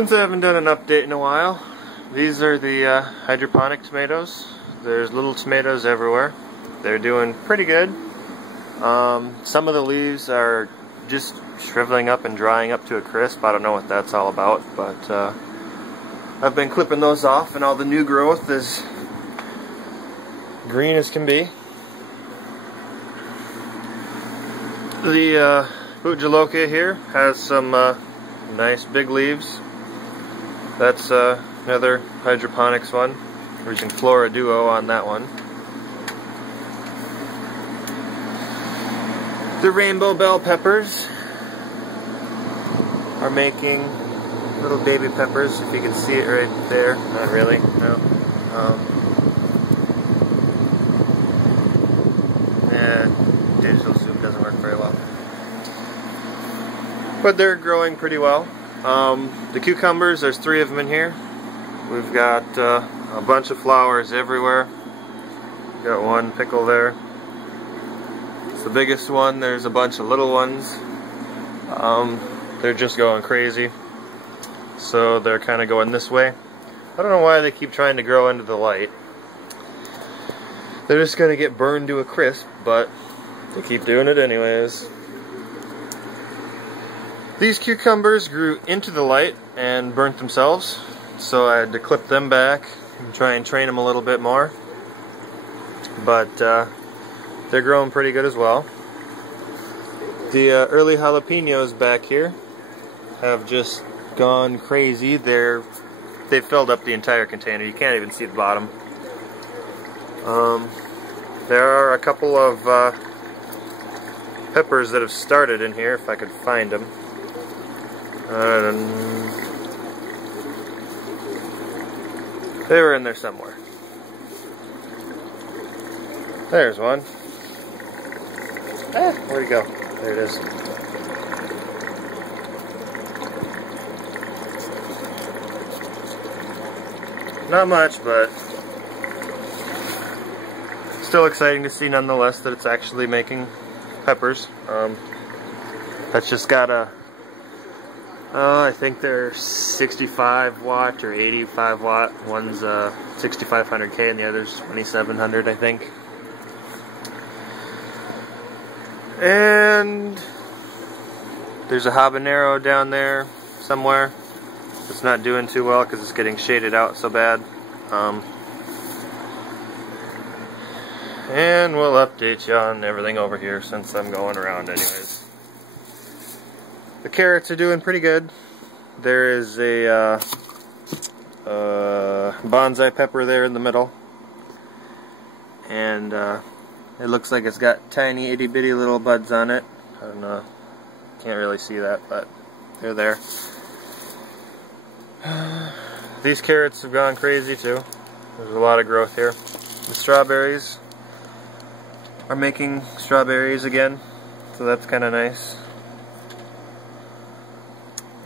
Since I haven't done an update in a while, these are the hydroponic tomatoes. There's little tomatoes everywhere. They're doing pretty good. Some of the leaves are just shriveling up and drying up to a crisp. I don't know what that's all about, but I've been clipping those off, and all the new growth is green as can be. The jalapenos here has some nice big leaves. That's another hydroponics one. We're using Flora Duo on that one. The rainbow bell peppers are making little baby peppers, if you can see it right there. Not really, no. Digital zoom doesn't work very well. But they're growing pretty well. The cucumbers, there's 3 of them in here. We've got a bunch of flowers everywhere. Got one pickle there. It's the biggest one. There's a bunch of little ones. They're just going crazy. So they're kind of going this way. I don't know why they keep trying to grow into the light. They're just going to get burned to a crisp, but they keep doing it anyways. These cucumbers grew into the light and burnt themselves, so I had to clip them back and try and train them a little bit more. But they're growing pretty good as well. The early jalapenos back here have just gone crazy. They've filled up the entire container. You can't even see the bottom. There are a couple of peppers that have started in here, if I could find them. They were in there somewhere. There's one. Where'd it go? There it is. Not much, but still exciting to see nonetheless that it's actually making peppers. That's just got a I think they're 65 watt or 85 watt. One's 6500K and the other's 2700, I think. And there's a habanero down there somewhere. It's not doing too well because it's getting shaded out so bad. And we'll update you on everything over here since I'm going around anyways. The carrots are doing pretty good. There is a bonsai pepper there in the middle. And it looks like it's got tiny itty bitty little buds on it. I don't know. Can't really see that, but they're there. These carrots have gone crazy too. There's a lot of growth here. The strawberries are making strawberries again, so that's kind of nice.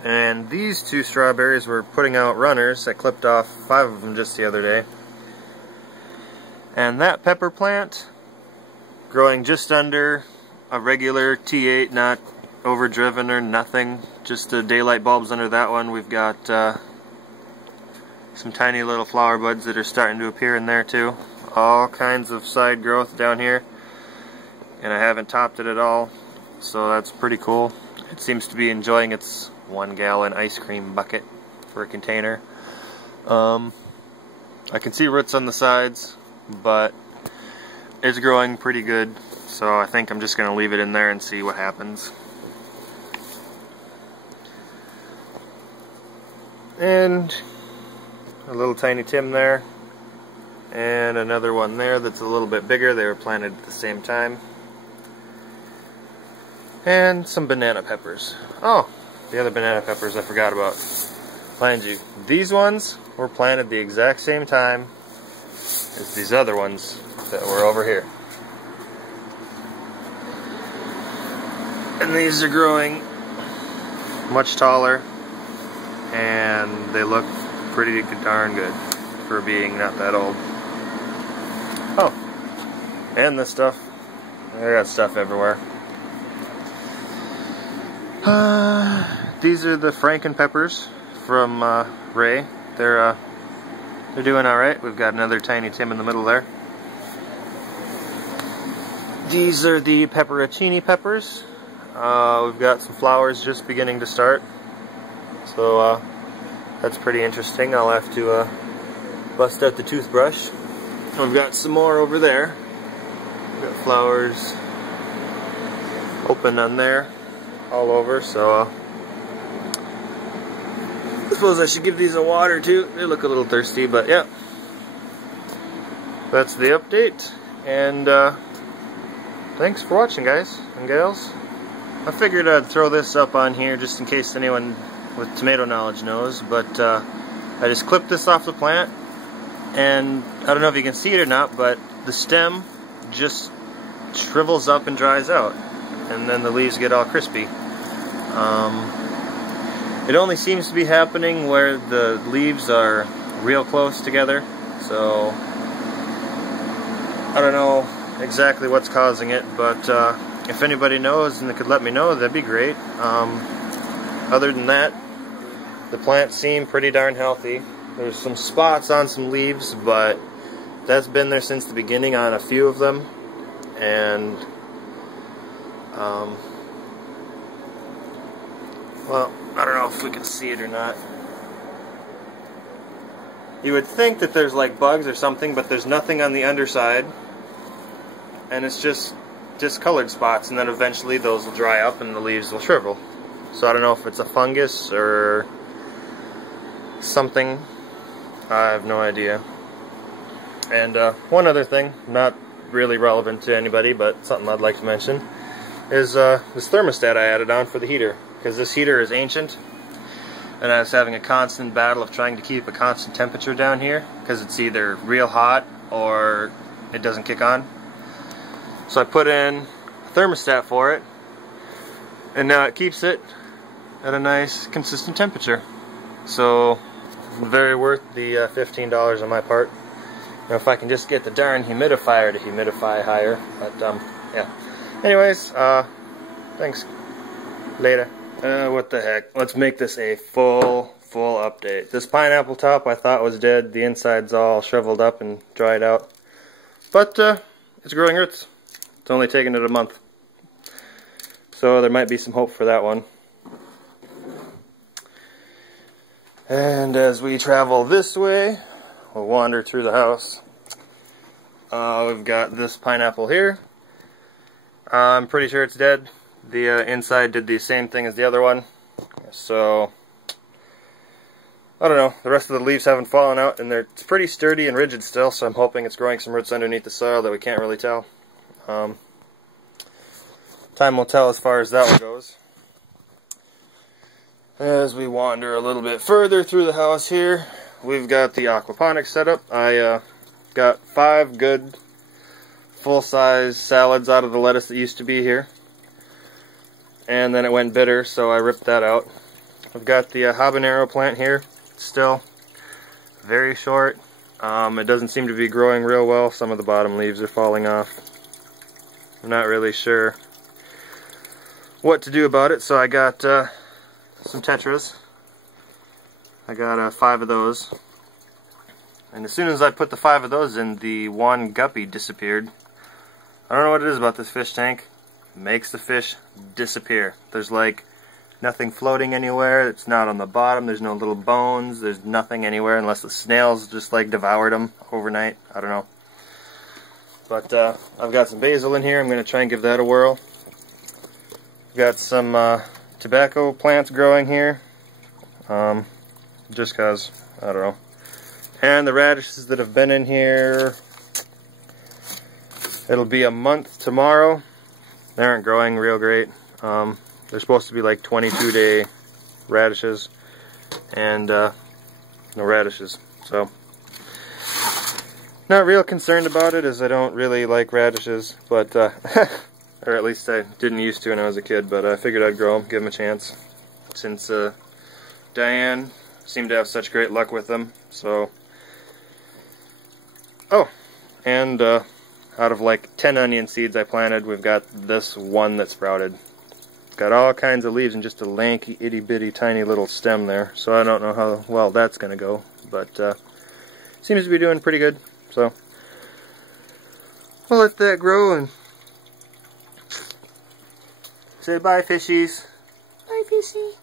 And these 2 strawberries were putting out runners. I clipped off 5 of them just the other day. And that pepper plant, growing just under a regular T8, not overdriven or nothing, just the daylight bulbs under that one. We've got some tiny little flower buds that are starting to appear in there too. All kinds of side growth down here. And I haven't topped it at all, so that's pretty cool. It seems to be enjoying its 1-gallon ice cream bucket for a container. I can see roots on the sides, but it's growing pretty good, so I think I'm just going to leave it in there and see what happens. And a little tiny Tim there, and another one there that's a little bit bigger. They were planted at the same time. And some banana peppers. Oh, the other banana peppers I forgot about. Mind you, these ones were planted the exact same time as these other ones that were over here. And these are growing much taller, and they look pretty darn good for being not that old. Oh, and this stuff. I got stuff everywhere. These are the Franken peppers from Ray. They're doing alright. We've got another tiny Tim in the middle there. These are the pepperoncini peppers. We've got some flowers just beginning to start. So that's pretty interesting. I'll have to bust out the toothbrush. We've got some more over there. We've got flowers open on there all over, so I suppose I should give these a water too. They look a little thirsty, but yeah. That's the update, and thanks for watching, guys and gals. I figured I'd throw this up on here just in case anyone with tomato knowledge knows, but I just clipped this off the plant, and I don't know if you can see it or not, but the stem just shrivels up and dries out, and then the leaves get all crispy. It only seems to be happening where the leaves are real close together, so I don't know exactly what's causing it, but if anybody knows and they could let me know, that'd be great. Other than that, the plants seem pretty darn healthy. There's some spots on some leaves, but that's been there since the beginning on a few of them, and well, I don't know if we can see it or not. You would think that there's like bugs or something, but there's nothing on the underside, and it's just discolored spots, and then eventually those will dry up and the leaves will shrivel. So I don't know if it's a fungus or something. I have no idea. And one other thing, not really relevant to anybody, but something I'd like to mention, is this thermostat I added on for the heater. Because this heater is ancient, and I was having a constant battle of trying to keep a constant temperature down here, because it's either real hot or it doesn't kick on. So I put in a thermostat for it, and now it keeps it at a nice consistent temperature. So very worth the $15 on my part. Now if I can just get the darn humidifier to humidify higher, but yeah. Anyways, thanks. Later. What the heck? Let's make this a full update. This pineapple top I thought was dead. The inside's all shriveled up and dried out. But it's growing roots. It's only taken it a month. So there might be some hope for that one. And as we travel this way, we'll wander through the house. We've got this pineapple here. I'm pretty sure it's dead. The inside did the same thing as the other one, so I don't know. The rest of the leaves haven't fallen out, and it's pretty sturdy and rigid still, so I'm hoping it's growing some roots underneath the soil that we can't really tell. Time will tell as far as that one goes. As we wander a little bit further through the house here, we've got the aquaponics set up. I got 5 good full-size salads out of the lettuce that used to be here. And then it went bitter, so I ripped that out. I've got the habanero plant here, still very short. It doesn't seem to be growing real well. Some of the bottom leaves are falling off. I'm not really sure what to do about it, so I got some tetras. I got 5 of those. And as soon as I put the 5 of those in, the one guppy disappeared. I don't know what it is about this fish tank. Makes the fish disappear. There's like nothing floating anywhere. It's not on the bottom. There's no little bones. There's nothing anywhere unless the snails just like devoured them overnight. I don't know. But I've got some basil in here. I'm going to try and give that a whirl. Got some tobacco plants growing here. Just cause, I don't know. And the radishes that have been in here, it'll be a month tomorrow. They aren't growing real great. They're supposed to be like 22-day radishes, and no radishes. So, not real concerned about it, as I don't really like radishes, but or at least I didn't used to when I was a kid. But I figured I'd grow them, give them a chance, since Diane seemed to have such great luck with them. So, oh, and out of like 10 onion seeds I planted, we've got this one that sprouted. got all kinds of leaves and just a lanky, itty-bitty, tiny little stem there. So I don't know how well that's going to go, but seems to be doing pretty good. So we'll let that grow and say bye, fishies. Bye, fishy.